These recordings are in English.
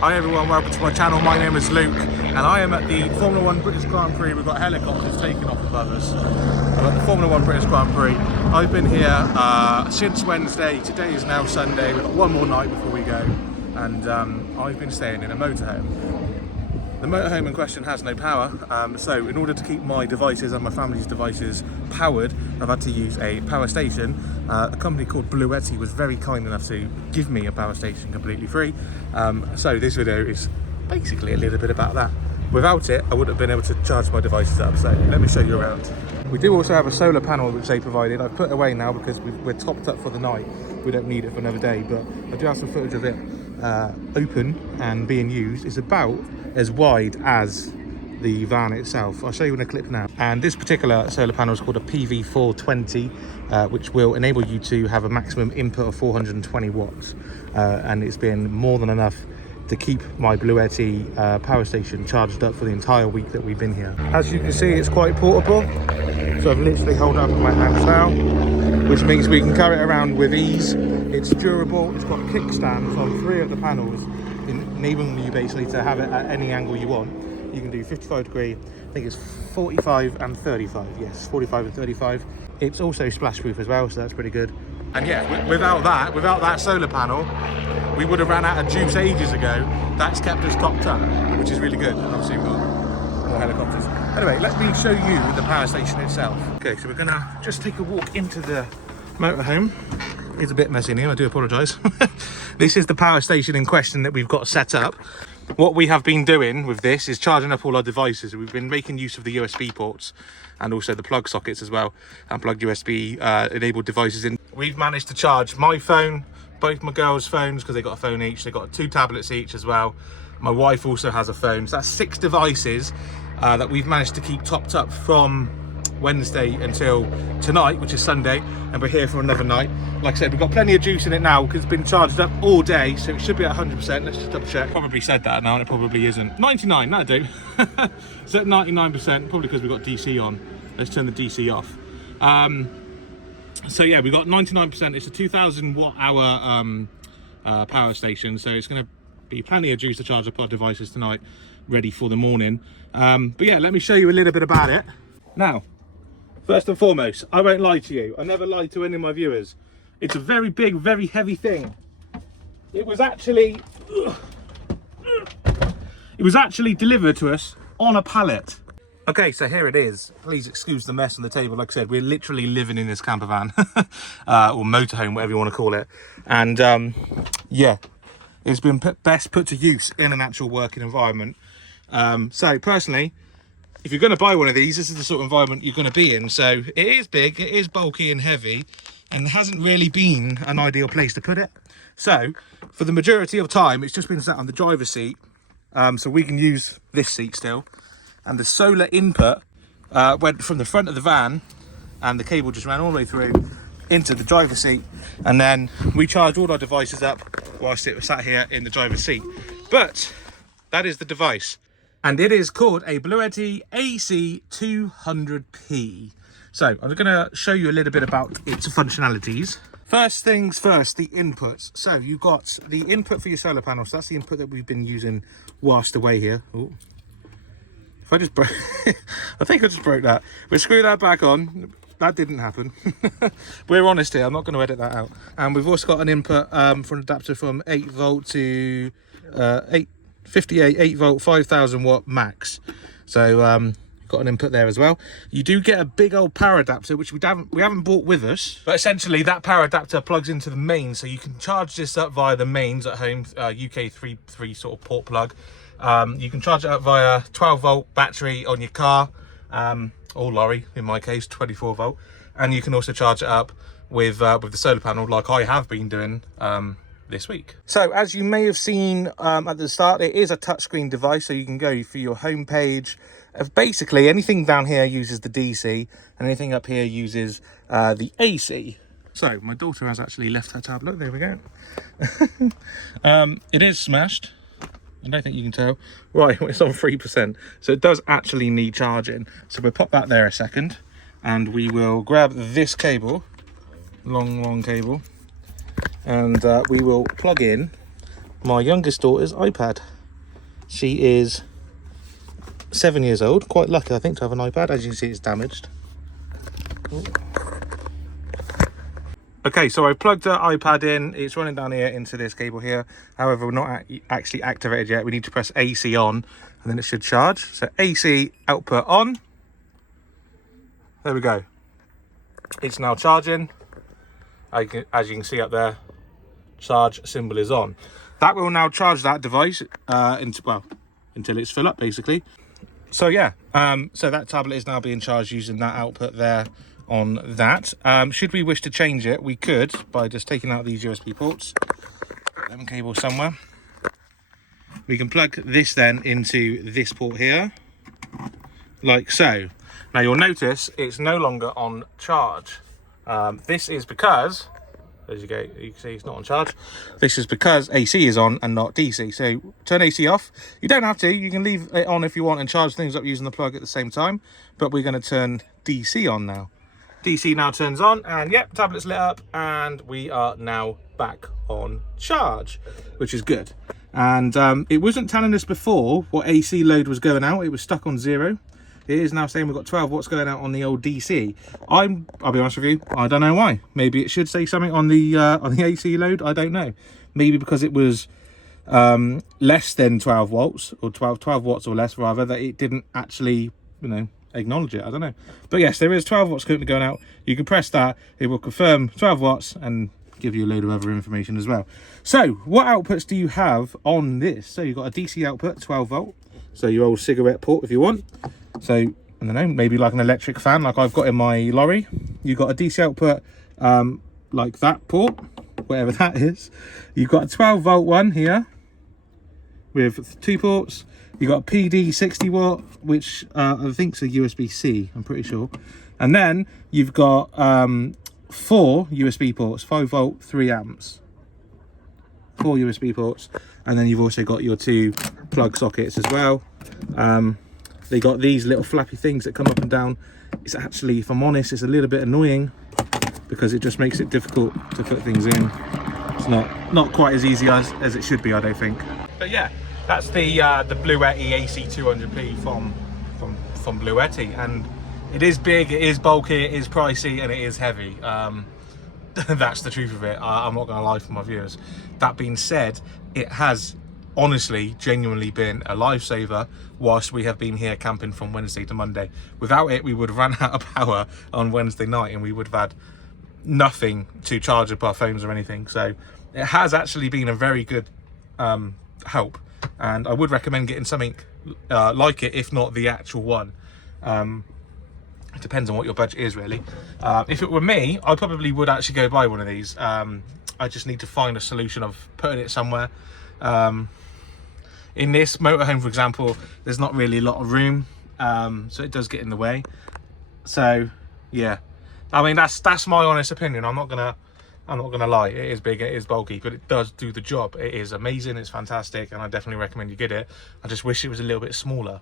Hi everyone, welcome to my channel. My name is Luke and I am at the Formula 1 British Grand Prix. We've got helicopters taking off above us. I'm at the Formula 1 British Grand Prix. I've been here since Wednesday. Today is now Sunday. We've got one more night before we go, and I've been staying in a motorhome. The motorhome in question has no power, so in order to keep my devices and my family's devices powered, I've had to use a power station. A company called Bluetti was very kind enough to give me a power station completely free. So this video is basically a little bit about that. Without it, I wouldn't have been able to charge my devices up, so let me show you around. We do also have a solar panel which they provided. I've put away now because we're topped up for the night. We don't need it for another day, but I do have some footage of it open and being used. It's about as wide as the van itself. I'll show you in a clip now. And this particular solar panel is called a PV420, which will enable you to have a maximum input of 420 watts. And it's been more than enough to keep my Bluetti power station charged up for the entire week that we've been here. As you can see, it's quite portable. So I've literally held it up with my hands now, which means we can carry it around with ease. It's durable, it's got kickstands on 3 of the panels, enabling you basically to have it at any angle you want. You can do 55 degree, I think it's 45 and 35, yes, 45 and 35. It's also splash proof as well, so that's pretty good. And yeah, without that solar panel, we would have ran out of juice ages ago. That's kept us topped up, which is really good. And obviously we've got more helicopters. Anyway, let me show you the power station itself. Okay, so we're gonna just take a walk into the motorhome. It's a bit messy in here, I do apologise. This is the power station in question that we've got set up. What we have been doing with this is charging up all our devices. We've been making use of the USB ports and also the plug sockets as well, and plug USB enabled devices in. We've managed to charge my phone, both my girls' phones, because they got a phone each. They got 2 tablets each as well. My wife also has a phone. So that's 6 devices that we've managed to keep topped up from Wednesday until tonight, which is Sunday, and we're here for another night. Like I said, we've got plenty of juice in it now because it's been charged up all day, so it should be at 100%. Let's just double check. Probably said that now and it probably isn't. 99, that'll do. It's at 99%, probably because we've got DC on. Let's turn the DC off. So yeah, we've got 99%. It's a 2000 watt hour power station, so it's going to be plenty of juice to charge up our devices tonight, ready for the morning. But yeah, let me show you a little bit about it. Now, first and foremost, I won't lie to you. I never lie to any of my viewers. It's a very big, very heavy thing. It was actually delivered to us on a pallet. Okay, so here it is. Please excuse the mess on the table. Like I said, we're literally living in this camper van or motorhome, whatever you want to call it. And yeah, it's been best put to use in an actual working environment. So personally, if you're going to buy one of these, this is the sort of environment you're going to be in. So it is big, it is bulky and heavy, and it hasn't really been an ideal place to put it. So for the majority of time, it's just been sat on the driver's seat. So we can use this seat still. And the solar input went from the front of the van, and the cable just ran all the way through into the driver's seat. And then we charge all our devices up whilst it was sat here in the driver's seat. But that is the device. And it is called a Bluetti AC200P. So I'm going to show you a little bit about its functionalities. First things first, the inputs. So you've got the input for your solar panel. So that's the input that we've been using whilst away here. Ooh. If I just broke, I think I just broke that. We'll screw that back on. That didn't happen. We're honest here, I'm not going to edit that out. And we've also got an input for an adapter from 8 volt to 8 volt 5000 watt max. So got an input there as well. You do get a big old power adapter, which we haven't bought with us, but essentially that power adapter plugs into the mains, so you can charge this up via the mains at home, UK 3 sort of port plug. You can charge it up via 12 volt battery on your car, or lorry in my case, 24 volt, and you can also charge it up with the solar panel, like I have been doing this week. So as you may have seen at the start, it is a touchscreen device, so you can go for your home page. Basically anything down here uses the DC, and anything up here uses the AC. So my daughter has actually left her tablet. There we go. It is smashed. I don't think you can tell. Right, it's on 3%, so it does actually need charging. So we'll pop that there a second, and we will grab this cable, long cable, and we will plug in my youngest daughter's iPad. She is 7 years old, quite lucky I think to have an iPad. As you can see, it's damaged. Okay, so I plugged the iPad in. It's running down here into this cable here. However, we're not actually activated yet. We need to press AC on and then it should charge. So AC output on. There we go. It's now charging. As you can see up there, charge symbol is on. That will now charge that device until it's full up, basically. So yeah, so that tablet is now being charged using that output there on that. Should we wish to change it, we could by just taking out these USB ports, put them cable somewhere. We can plug this then into this port here, like so. Now you'll notice it's no longer on charge. This is because, as you can see, it's not on charge. This is because AC is on and not DC. So turn AC off. You don't have to. You can leave it on if you want and charge things up using the plug at the same time. But we're going to turn DC on now. DC now turns on, and yep, tablet's lit up, and we are now back on charge, which is good. And it wasn't telling us before what AC load was going out. It was stuck on 0. It is now saying we've got 12 watts going out on the old DC. I'll be honest with you, I don't know why. Maybe it should say something on the AC load. I don't know. Maybe because it was less than 12 volts or 12 watts or less rather, that it didn't actually, acknowledge it. I don't know. But yes, there is 12 watts currently going out. You can press that. It will confirm 12 watts and give you a load of other information as well. So what outputs do you have on this? So you've got a DC output, 12 volt. So your old cigarette port if you want. So, I don't know, maybe like an electric fan like I've got in my lorry. You've got a DC output like that port, whatever that is. You've got a 12 volt one here with 2 ports. You've got a PD 60 watt, which I think is a USB-C, I'm pretty sure. And then you've got 4 USB ports, 5 volt, 3 amps. 4 USB ports. And then you've also got your 2 plug sockets as well. They got these little flappy things that come up and down. It's actually, if I'm honest, it's a little bit annoying because it just makes it difficult to put things in. It's not quite as easy as it should be, I don't think. But yeah, that's the Bluetti AC200P from Bluetti, and it is big, it is bulky, it is pricey, and it is heavy. That's the truth of it. I'm not going to lie for my viewers. That being said, it has honestly, genuinely been a lifesaver whilst we have been here camping from Wednesday to Monday. Without it, we would have run out of power on Wednesday night and we would have had nothing to charge up our phones or anything. So it has actually been a very good help, and I would recommend getting something like it, if not the actual one. It depends on what your budget is, really. If it were me, I probably would actually go buy one of these. I just need to find a solution of putting it somewhere. In this motorhome, for example, there's not really a lot of room, so it does get in the way. So yeah, I mean, that's my honest opinion. I'm not gonna lie. It is big, it is bulky, but it does do the job. It is amazing, it's fantastic, and I definitely recommend you get it. I just wish it was a little bit smaller.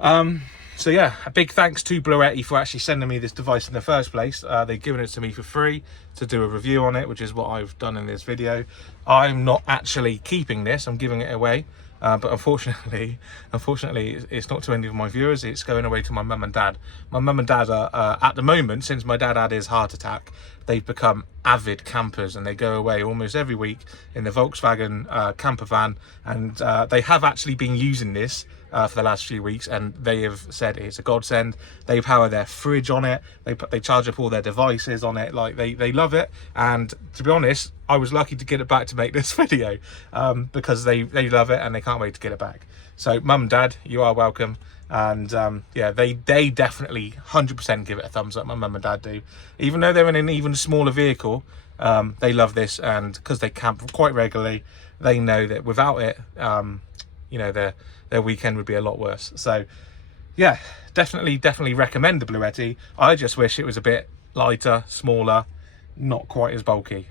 So yeah, a big thanks to Bluetti for actually sending me this device in the first place. They've given it to me for free to do a review on it, which is what I've done in this video. I'm not actually keeping this, I'm giving it away. But unfortunately, it's not to any of my viewers. It's going away to my mum and dad. My mum and dad are, at the moment, since my dad had his heart attack, they've become avid campers, and they go away almost every week in the Volkswagen camper van. And they have actually been using this for the last few weeks, and they have said it's a godsend. They power their fridge on it. They charge up all their devices on it. Like they love it. And to be honest, I was lucky to get it back to make this video because they love it and they can't wait to get it back. So mum and dad, you are welcome. And yeah, they definitely 100% give it a thumbs up. My mum and dad do, even though they're in an even smaller vehicle. They love this, and because they camp quite regularly, they know that without it, you know, their weekend would be a lot worse. So yeah, definitely recommend the Bluetti. I just wish it was a bit lighter, smaller, not quite as bulky.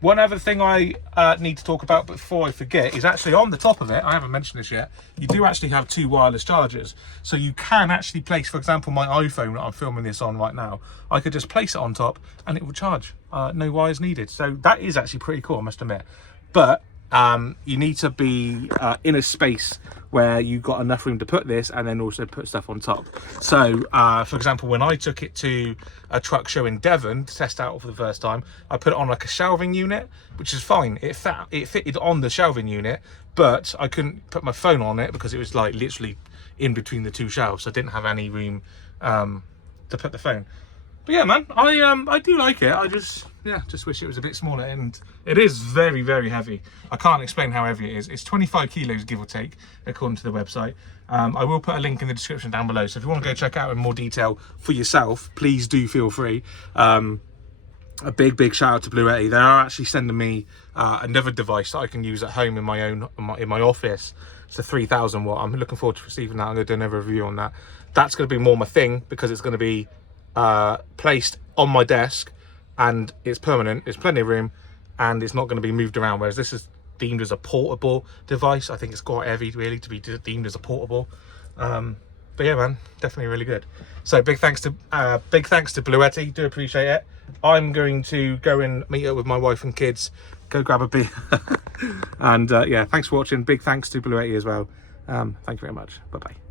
One other thing I need to talk about before I forget is actually on the top of it, I haven't mentioned this yet, you do actually have 2 wireless chargers. So you can actually place, for example, my iPhone that I'm filming this on right now, I could just place it on top and it will charge, no wires needed. So that is actually pretty cool, I must admit. But you need to be in a space where you've got enough room to put this and then also put stuff on top. So for example, when I took it to a truck show in Devon to test out for the first time, I put it on like a shelving unit, which is fine. It fitted on the shelving unit, but I couldn't put my phone on it because it was like literally in between the two shelves. So I didn't have any room to put the phone. But yeah, man, I do like it. I just wish it was a bit smaller, and it is very, very heavy. I can't explain how heavy it is. It's 25 kilos, give or take, according to the website. I will put a link in the description down below, so if you want to go check out in more detail for yourself, please do feel free. A big shout out to Bluetti. They are actually sending me another device that I can use at home in my office. It's a 3000 watt. I'm looking forward to receiving that. I'm going to do another review on that. That's going to be more my thing because it's going to be placed on my desk and it's permanent. There's plenty of room and it's not going to be moved around, whereas this is deemed as a portable device. I think it's quite heavy really to be deemed as a portable. But yeah, man, definitely really good. So big thanks to Bluetti. Do appreciate it. I'm going to go and meet up with my wife and kids, go grab a beer. And yeah, thanks for watching. Big thanks to Bluetti as well. Thank you very much. Bye bye.